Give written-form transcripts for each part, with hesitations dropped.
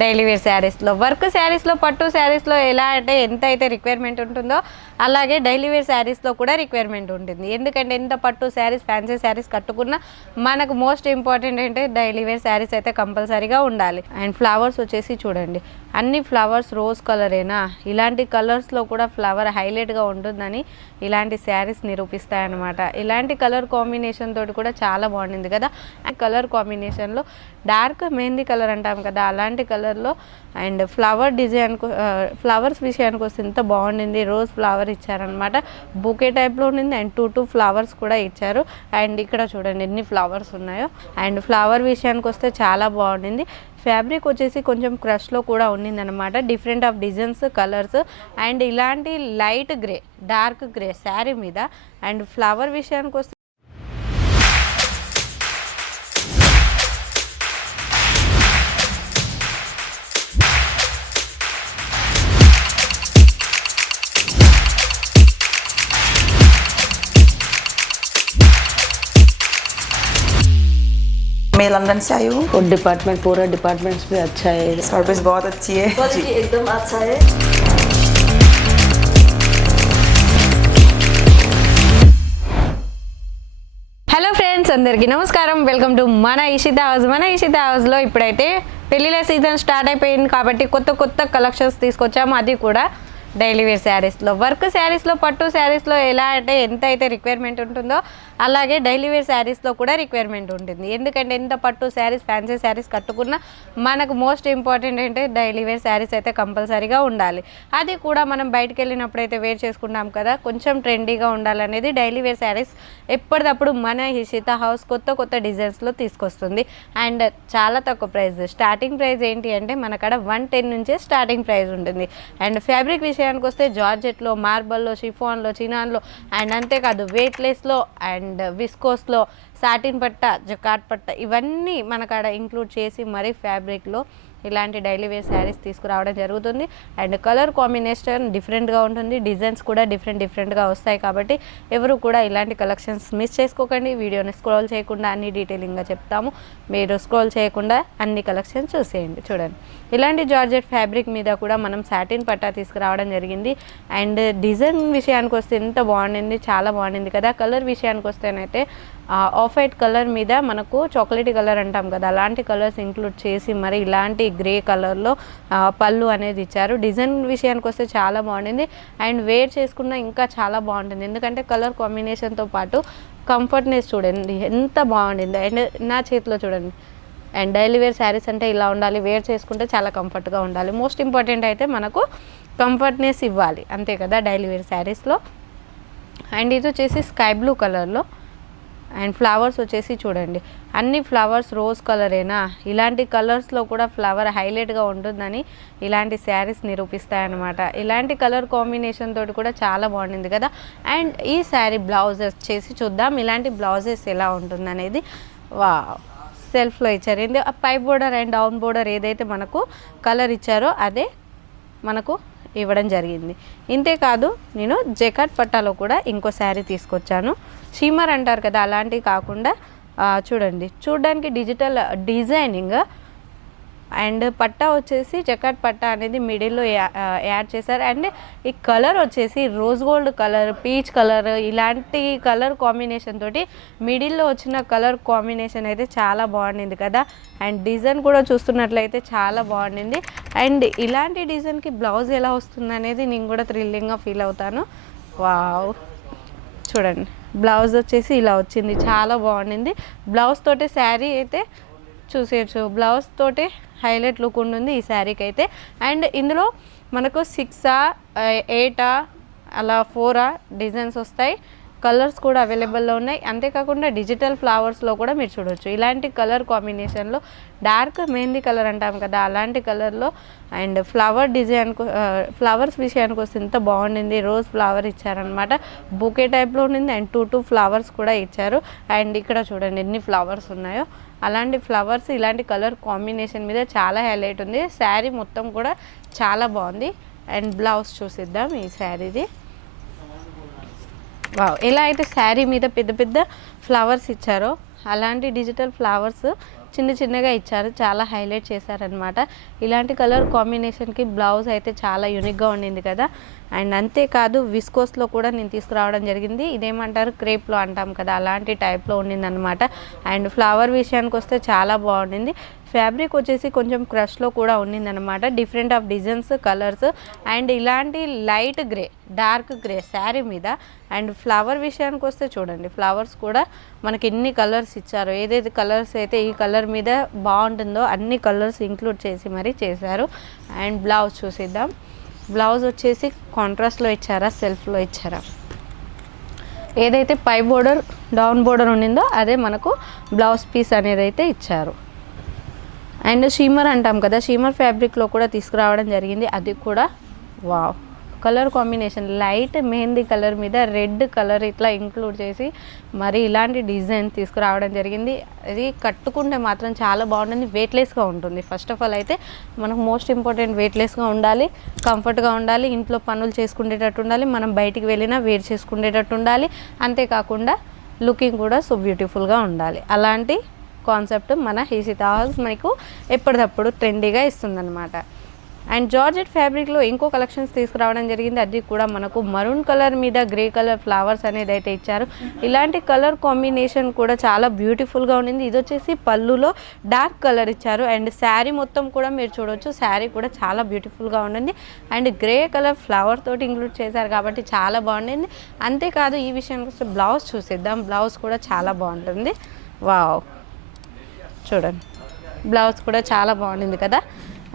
Daily wear శారీస్లో work శారీస్లో పట్టు శారీస్లో ఎలా అంటే ఎంత అయితే రిక్వైర్మెంట్ ఉంటుందో అలాగే డైలీ వేర్ శారీస్లో కూడా రిక్వైర్మెంట్ ఉంటుంది. ఎందుకంటే ఎంత పట్టు శారీస్ ఫ్యాన్సీ శారీస్ కట్టుకున్నా మనకు మోస్ట్ ఇంపార్టెంట్ అంటే డైలీ వేర్ శారీస్ అయితే కంపల్సరీగా ఉండాలి. అండ్ ఫ్లవర్స్ వచ్చేసి చూడండి, అన్ని ఫ్లవర్స్ రోజ్ కలరేనా, ఇలాంటి కలర్స్లో కూడా ఫ్లవర్ హైలైట్గా ఉంటుందని ఇలాంటి శారీస్ నిరూపిస్తాయన్నమాట. ఇలాంటి కలర్ కాంబినేషన్ తోటి కూడా చాలా బాగుండింది కదా. కలర్ కాంబినేషన్లో డార్క్ మెహందీ కలర్ అంటాం కదా, అలాంటి కలర్లో అండ్ ఫ్లవర్ డిజైన్ ఫ్లవర్స్ విషయానికి వస్తే ఎంత బాగుండింది. రోజ్ ఫ్లవర్ ఇచ్చారనమాట, బూకే టైప్లో ఉండింది. అండ్ టూ ఫ్లవర్స్ కూడా ఇచ్చారు. అండ్ ఇక్కడ చూడండి ఎన్ని ఫ్లవర్స్ ఉన్నాయో. అండ్ ఫ్లవర్ విషయానికి వస్తే చాలా బాగుండింది. ఫ్యాబ్రిక్ వచ్చేసి కొంచెం క్రష్లో కూడా ఉండింది అనమాట. Different of designs colours and ఇలాంటి light grey dark grey sari మీద. అండ్ ఫ్లవర్ విషయానికి వస్తే मैं लंदन से आई हूँ और डिपार्टमेंट पूरा डिपार्टमेंट्स भी अच्छा है, सर्विस बहुत अच्छी है, क्वालिटी एकदम अच्छा है। హలో ఫ్రెండ్స్, అందరికీ నమస్కారం. వెల్కమ్ టు మన ఇషిత హౌస్. మన ఇషిత హౌస్లో ఇప్పుడైతే పెళ్ళిళ్ళ సీజన్ స్టార్ట్ అయిపోయింది కాబట్టి కొత్త కలెక్షన్స్ తీసుకొచ్చాము. అది కూడా డైలీ వేర్ శారీస్లో వర్క్ శారీస్లో పట్టు శారీస్లో ఎలా అంటే ఎంత అయితే రిక్వైర్మెంట్ ఉంటుందో అలాగే డైలీ వేర్ శారీస్లో కూడా రిక్వైర్మెంట్ ఉంటుంది. ఎందుకంటే ఎంత పట్టు శారీస్ ఫ్యాన్సీ శారీస్ కట్టుకున్నా మనకు మోస్ట్ ఇంపార్టెంట్ అంటే డైలీ వేర్ శారీస్ అయితే కంపల్సరీగా ఉండాలి. అది కూడా మనం బయటకు వెళ్ళినప్పుడు అయితే వేర్ చేసుకుంటాం కదా, కొంచెం ట్రెండీగా ఉండాలనేది డైలీ వేర్ శారీస్ ఎప్పటికప్పుడు మన ఇషిత హౌస్ కొత్త డిజైన్స్లో తీసుకొస్తుంది. అండ్ చాలా తక్కువ ప్రైస్. స్టార్టింగ్ ప్రైస్ ఏంటి అంటే మనకాడ 110 నుంచే స్టార్టింగ్ ప్రైస్ ఉంటుంది. అండ్ ఫ్యాబ్రిక్ విషయానికి వస్తే జార్జెట్లో, మార్బల్లో, షిఫాన్లో, చినాన్లో అండ్ అంతేకాదు వెయిట్లెస్లో అండ్ విస్కోస్లో, సాటిన్ పట్ట, జకాట్ పట్ట ఇవన్నీ మనకాడ ఇంక్లూడ్ చేసి మరీ ఫ్యాబ్రిక్లో ఇలాంటి డైలీ వేర్ శారీస్ తీసుకురావడం జరుగుతుంది. అండ్ కలర్ కాంబినేషన్ డిఫరెంట్గా ఉంటుంది, డిజైన్స్ కూడా డిఫరెంట్గా వస్తాయి. కాబట్టి ఎవరు కూడా ఇలాంటి కలెక్షన్స్ మిస్ చేసుకోకండి. వీడియోని స్క్రోల్ చేయకుండా అన్ని డీటెయిలింగ్గా చెప్తాము, మీరు స్క్రోల్ చేయకుండా అన్ని కలెక్షన్స్ చూసేయండి. చూడండి, ఇలాంటి జార్జెట్ ఫ్యాబ్రిక్ మీద కూడా మనం సాటిన్ పట్టా తీసుకురావడం జరిగింది. అండ్ డిజైన్ విషయానికి వస్తే ఎంత బాగుండింది, చాలా బాగుండింది కదా. కలర్ విషయానికి వస్తేనైతే ఆఫ్ వైట్ కలర్ మీద మనకు చాక్లెట్ కలర్ అంటాం కదా, అలాంటి కలర్స్ ఇంక్లూడ్ చేసి మరి ఇలాంటి గ్రే కలర్లో పళ్ళు అనేది ఇచ్చారు. డిజైన్ విషయానికి వస్తే చాలా బాగుండింది. అండ్ వేర్ చేసుకున్న ఇంకా చాలా బాగుంటుంది, ఎందుకంటే కలర్ కాంబినేషన్తో పాటు కంఫర్ట్నెస్ చూడండి ఎంత బాగుండింది. అండ్ నా చేతిలో చూడండి. అండ్ డైలీ వేర్ శారీస్ అంటే ఇలా ఉండాలి, వేర్ చేసుకుంటే చాలా కంఫర్ట్గా ఉండాలి. మోస్ట్ ఇంపార్టెంట్ అయితే మనకు కంఫర్ట్నెస్ ఇవ్వాలి, అంతే కదా డైలీ వేర్ శారీస్లో. అండ్ ఇది వచ్చేసి స్కై బ్లూ కలర్లో. అండ్ ఫ్లవర్స్ వచ్చేసి చూడండి, అన్ని ఫ్లవర్స్ రోజ్ కలరేనా, ఇలాంటి కలర్స్లో కూడా ఫ్లవర్ హైలైట్గా ఉంటుందని ఇలాంటి శారీస్ నిరూపిస్తాయన్నమాట. ఇలాంటి కలర్ కాంబినేషన్ తోటి కూడా చాలా బాగుండింది కదా. అండ్ ఈ శారీ బ్లౌజెస్ చేసి చూద్దాం, ఇలాంటి బ్లౌజెస్ ఎలా ఉంటుందనేది. వా సెల్ఫ్లో ఇచ్చారు. ఏంది పై బోర్డర్ అండ్ డౌన్ బోర్డర్ ఏదైతే మనకు కలర్ ఇచ్చారో అదే మనకు ఇవ్వడం జరిగింది. ఇంతేకాదు నేను జకాట్ పట్టాలో కూడా ఇంకో శారీ తీసుకొచ్చాను. షీమర్ అంటారు కదా, అలాంటివి కాకుండా చూడండి, చూడడానికి డిజిటల్ డిజైనింగ్ అండ్ పట్టా వచ్చేసి జకాట్ పట్టా అనేది మిడిల్లో యాడ్ చేశారు. అండ్ ఈ కలర్ వచ్చేసి rose gold colour, peach colour, ఇలాంటి కలర్ కాంబినేషన్ తోటి మిడిల్లో వచ్చిన కలర్ కాంబినేషన్ అయితే చాలా బాగుండింది కదా. అండ్ డిజైన్ కూడా చూస్తున్నట్లయితే చాలా బాగుండింది. అండ్ ఇలాంటి డిజైన్కి బ్లౌజ్ ఎలా వస్తుంది అనేది నేను కూడా థ్రిల్లింగ్గా ఫీల్ అవుతాను. వావ్, చూడండి బ్లౌజ్ వచ్చేసి ఇలా వచ్చింది, చాలా బాగుండింది. బ్లౌజ్ తోటి శారీ అయితే చూసేయచ్చు, బ్లౌజ్ తోటి హైలైట్ లుక్ ఉంటుంది ఈ శారీకి అయితే. అండ్ ఇందులో మనకు 6 8 అలా 4 డిజైన్స్ వస్తాయి. కలర్స్ కూడా అవైలబుల్లో ఉన్నాయి. అంతేకాకుండా డిజిటల్ ఫ్లవర్స్లో కూడా మీరు చూడవచ్చు. ఇలాంటి కలర్ కాంబినేషన్లో డార్క్ మెహందీ కలర్ అంటాం కదా, అలాంటి కలర్లో అండ్ ఫ్లవర్ డిజైన్ ఫ్లవర్స్ విషయానికి వస్తే ఎంత బాగుండింది. రోజ్ ఫ్లవర్ ఇచ్చారనమాట, బూకే టైప్లో ఉండింది. అండ్ టూ ఫ్లవర్స్ కూడా ఇచ్చారు. అండ్ ఇక్కడ చూడండి ఎన్ని ఫ్లవర్స్ ఉన్నాయో. అలాంటి ఫ్లవర్స్ ఇలాంటి కలర్ కాంబినేషన్ మీద చాలా హైలైట్ ఉంది. శారీ మొత్తం కూడా చాలా బాగుంది. అండ్ బ్లౌజ్ చూసిద్దాం ఈ శారీది. వావ్, ఎలా అయితే శారీ మీద పెద్ద ఫ్లవర్స్ ఇచ్చారో అలాంటి డిజిటల్ ఫ్లవర్స్ చిన్నగా ఇచ్చారు, చాలా హైలైట్ చేశారనమాట. ఇలాంటి కలర్ కాంబినేషన్కి బ్లౌజ్ అయితే చాలా యూనిక్గా ఉండింది కదా. అండ్ అంతేకాదు విస్కోస్లో కూడా నేను తీసుకురావడం జరిగింది. ఇదేమంటారు, క్రేప్లో అంటాం కదా, అలాంటి టైప్లో ఉండిందనమాట. అండ్ ఫ్లవర్ విషయానికి వస్తే చాలా బాగుండింది. ఫ్యాబ్రిక్ వచ్చేసి కొంచెం క్రష్లో కూడా ఉండిందనమాట. Different of designs, colours and ఇలాంటి light grey, dark grey sari మీద. అండ్ ఫ్లవర్ విషయానికి వస్తే చూడండి, ఫ్లవర్స్ కూడా మనకి ఎన్ని కలర్స్ ఇచ్చారు. ఏదైతే కలర్స్ అయితే ఈ కలర్ మీద బాగుంటుందో అన్ని కలర్స్ ఇంక్లూడ్ చేసి మరీ చేశారు. And blouse చూసిద్దాం. బ్లౌజ్ వచ్చేసి కాంట్రాస్ట్లో ఇచ్చారా, సెల్ఫ్లో ఇచ్చారా? ఏదైతే పై బోర్డర్ డౌన్ బోర్డర్ ఉండిందో అదే మనకు బ్లౌజ్ పీస్ అనేది అయితే ఇచ్చారు. అండ్ షీమర్ అంటాం కదా, షీమర్ ఫ్యాబ్రిక్లో కూడా తీసుకురావడం జరిగింది. అది కూడా wow, colour combination light mehndi colour మీద రెడ్ కలర్ ఇట్లా ఇంక్లూడ్ చేసి మరి ఇలాంటి డిజైన్ తీసుకురావడం జరిగింది. ఇది కట్టుకుంటే మాత్రం చాలా బాగుంటుంది, వెయిట్లెస్గా ఉంటుంది. ఫస్ట్ ఆఫ్ ఆల్ అయితే మనకు మోస్ట్ ఇంపార్టెంట్ వెయిట్లెస్గా ఉండాలి, కంఫర్ట్గా ఉండాలి, ఇంట్లో పనులు చేసుకునేటట్టు ఉండాలి, మనం బయటికి వెళ్ళినా వేర్ చేసుకునేటట్టు ఉండాలి. అంతేకాకుండా లుకింగ్ కూడా సో బ్యూటిఫుల్గా ఉండాలి. అలాంటి కాన్సెప్ట్ మన హీసితా హౌస్ మనకు ఎప్పటికప్పుడు ట్రెండీగా ఇస్తుందన్నమాట. అండ్ జార్జెట్ ఫ్యాబ్రిక్లో ఇంకో కలెక్షన్స్ తీసుకురావడం జరిగింది. అది కూడా మనకు మరూన్ కలర్ మీద గ్రే కలర్ ఫ్లవర్స్ అనేది అయితే ఇచ్చారు. ఇలాంటి కలర్ కాంబినేషన్ కూడా చాలా బ్యూటిఫుల్గా ఉండింది. ఇది వచ్చేసి పళ్ళులో డార్క్ కలర్ ఇచ్చారు. అండ్ శారీ మొత్తం కూడా మీరు చూడవచ్చు, శారీ కూడా చాలా బ్యూటిఫుల్గా ఉండింది. అండ్ గ్రే కలర్ ఫ్లవర్ తోటి ఇంక్లూడ్ చేశారు కాబట్టి చాలా బాగుండింది. అంతేకాదు ఈ విషయానికి వస్తే బ్లౌజ్ చూసేద్దాం. బ్లౌజ్ కూడా చాలా బాగుంటుంది. వావ్, చూడండి బ్లౌజ్ కూడా చాలా బాగుండింది కదా.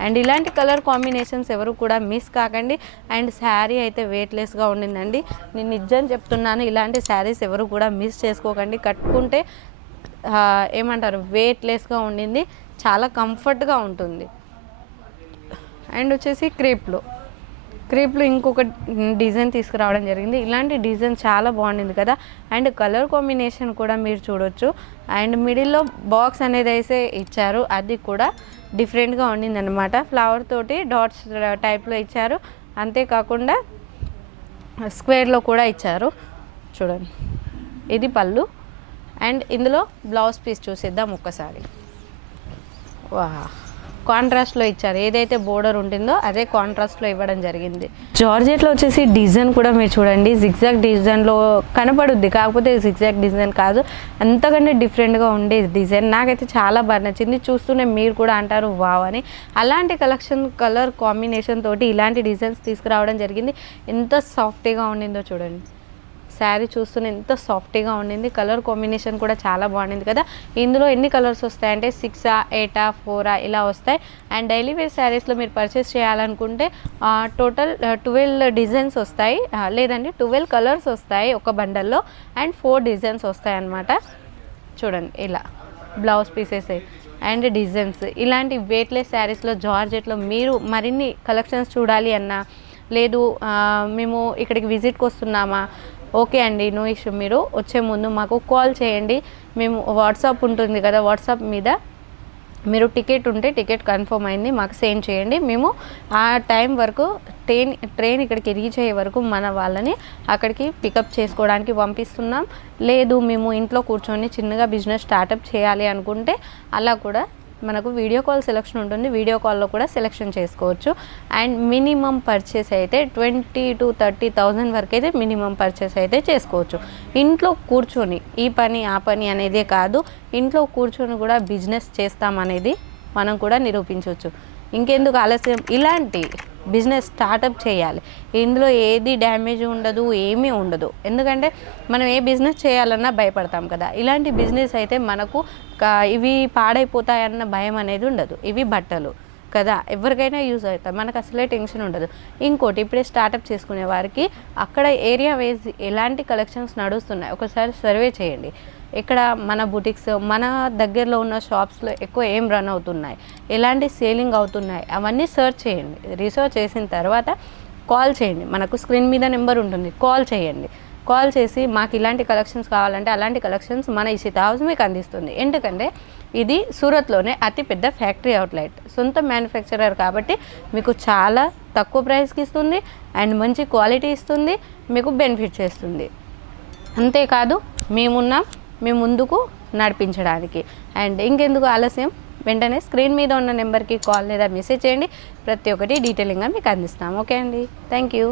అండ్ ఇలాంటి కలర్ కాంబినేషన్స్ ఎవరు కూడా మిస్ కాకండి. అండ్ శారీ అయితే వెయిట్లెస్గా ఉండిందండి, నేను నిజం చెప్తున్నాను. ఇలాంటి శారీస్ ఎవరు కూడా మిస్ చేసుకోకండి. కట్టుకుంటే ఏమంటారు, వెయిట్లెస్గా ఉండింది, చాలా కంఫర్ట్గా ఉంటుంది. అండ్ వచ్చేసి క్రేప్లో ఇంకొక డిజైన్ తీసుకురావడం జరిగింది. ఇలాంటి డిజైన్ చాలా బాగుండింది కదా. అండ్ కలర్ కాంబినేషన్ కూడా మీరు చూడొచ్చు. అండ్ మిడిల్లో బాక్స్ అనేది అయితే ఇచ్చారు, అది కూడా డిఫరెంట్గా ఉండింది అనమాట. ఫ్లవర్ తోటి డాట్స్ టైప్లో ఇచ్చారు. అంతేకాకుండా స్క్వేర్లో కూడా ఇచ్చారు. చూడండి, ఇది పళ్ళు. అండ్ ఇందులో బ్లౌజ్ పీస్ చూసేద్దాం ఒక్కసారి. వా, కాంట్రాస్ట్లో ఇచ్చారు. ఏదైతే బోర్డర్ ఉంటుందో అదే కాంట్రాస్ట్లో ఇవ్వడం జరిగింది. జార్జెట్లో వచ్చేసి డిజైన్ కూడా మీరు చూడండి, జిగ్జాగ్ డిజైన్లో కనపడుద్ది, కాకపోతే జిగ్జాగ్ డిజైన్ కాదు, అంతకంటే డిఫరెంట్గా ఉండే డిజైన్. నాకైతే చాలా బాగా నచ్చింది. చూస్తూనే మీరు కూడా అంటారు వావ్ అని. అలాంటి కలెక్షన్, కలర్ కాంబినేషన్ తోటి ఇలాంటి డిజైన్స్ తీసుకురావడం జరిగింది. ఎంత సాఫ్ట్గా ఉండిందో చూడండి. శారీ చూస్తూనే ఎంత సాఫ్ట్గా ఉండింది. కలర్ కాంబినేషన్ కూడా చాలా బాగుండింది కదా. ఇందులో ఎన్ని కలర్స్ వస్తాయంటే 6, 8, 4 ఇలా వస్తాయి. అండ్ డైలీ వేర్ శారీస్లో మీరు పర్చేస్ చేయాలనుకుంటే టోటల్ 12 డిజైన్స్ వస్తాయి, లేదండి 12 కలర్స్ వస్తాయి ఒక బండల్లో. అండ్ 4 డిజైన్స్ వస్తాయి అన్నమాట. చూడండి ఇలా బ్లౌజ్ పీసెస్ అండ్ డిజైన్స్. ఇలాంటి వెయిట్లెస్ శారీస్లో జార్జెట్లో మీరు మరిన్ని కలెక్షన్స్ చూడాలి అన్నా, లేదు మేము ఇక్కడికి విజిట్కి వస్తున్నామా, ఓకే అండి, నో ఇష్యూ. మీరు వచ్చే ముందు మాకు కాల్ చేయండి. మేము వాట్సాప్ ఉంటుంది కదా, వాట్సాప్ మీద మీరు టికెట్ ఉంటే టికెట్ కన్ఫర్మ్ అయింది మాకు సెండ్ చేయండి. మేము ఆ టైం వరకు ట్రైన్ ఇక్కడికి రీచ్ అయ్యే వరకు మన వాళ్ళని అక్కడికి పికప్ చేసుకోవడానికి పంపిస్తున్నాం. లేదు మేము ఇంట్లో కూర్చొని చిన్నగా బిజినెస్ స్టార్టప్ చేయాలి అనుకుంటే అలా కూడా మనకు వీడియో కాల్ సెలెక్షన్ ఉంటుంది. వీడియో కాల్లో కూడా సెలెక్షన్ చేసుకోవచ్చు. అండ్ మినిమం పర్చేస్ అయితే 20,000 to 30,000 వరకు అయితే మినిమం పర్చేస్ అయితే చేసుకోవచ్చు. ఇంట్లో కూర్చొని ఈ పని ఆ పని అనేదే కాదు, ఇంట్లో కూర్చొని కూడా బిజినెస్ చేస్తామనేది మనం కూడా నిరూపించవచ్చు. ఇంకెందుకు ఆలస్యం, ఇలాంటి బిజినెస్ స్టార్టప్ చేయాలి. ఇందులో ఏది డ్యామేజ్ ఉండదు, ఏమీ ఉండదు. ఎందుకంటే మనం ఏ బిజినెస్ చేయాలన్నా భయపడతాం కదా. ఇలాంటి బిజినెస్ అయితే మనకు ఇవి పాడైపోతాయన్న భయం అనేది ఉండదు. ఇవి బట్టలు కదా, ఎవరికైనా యూజ్ అవుతాయి, మనకు అసలే టెన్షన్ ఉండదు. ఇంకోటి, ఇప్పుడే స్టార్టప్ చేసుకునే వారికి అక్కడ ఏరియా వైజ్ ఎలాంటి కలెక్షన్స్ నడుస్తున్నాయి ఒకసారి సర్వే చేయండి. ఇక్కడ మన బుటిక్స్, మన దగ్గరలో ఉన్న షాప్స్లో ఎక్కువ ఏం రన్ అవుతున్నాయి, ఎలాంటి సేలింగ్ అవుతున్నాయి, అవన్నీ సెర్చ్ చేయండి. రీసెర్చ్ చేసిన తర్వాత కాల్ చేయండి. మనకు స్క్రీన్ మీద నెంబర్ ఉంటుంది, కాల్ చేయండి. కాల్ చేసి మాకు ఇలాంటి కలెక్షన్స్ కావాలంటే అలాంటి కలెక్షన్స్ మన ఇషితా హౌస్ మీకు అందిస్తుంది. ఎందుకంటే ఇది సూరత్లోనే అతిపెద్ద ఫ్యాక్టరీ అవుట్లెట్, సొంత మ్యానుఫ్యాక్చరర్ కాబట్టి మీకు చాలా తక్కువ ప్రైస్కి ఇస్తుంది అండ్ మంచి క్వాలిటీ ఇస్తుంది, మీకు బెనిఫిట్ చేస్తుంది. అంతేకాదు మేమున్నాం, మేము ముందుకు నడిపించడానికి. అండ్ ఇంకెందుకు ఆలస్యం, వెంటనే స్క్రీన్ మీద ఉన్న నెంబర్కి కాల్ లేదా మెసేజ్ చేయండి. ప్రతి ఒక్కటి డీటెయిలింగ్గా మీకు అందిస్తాం. ఓకే అండి, థ్యాంక్ యూ.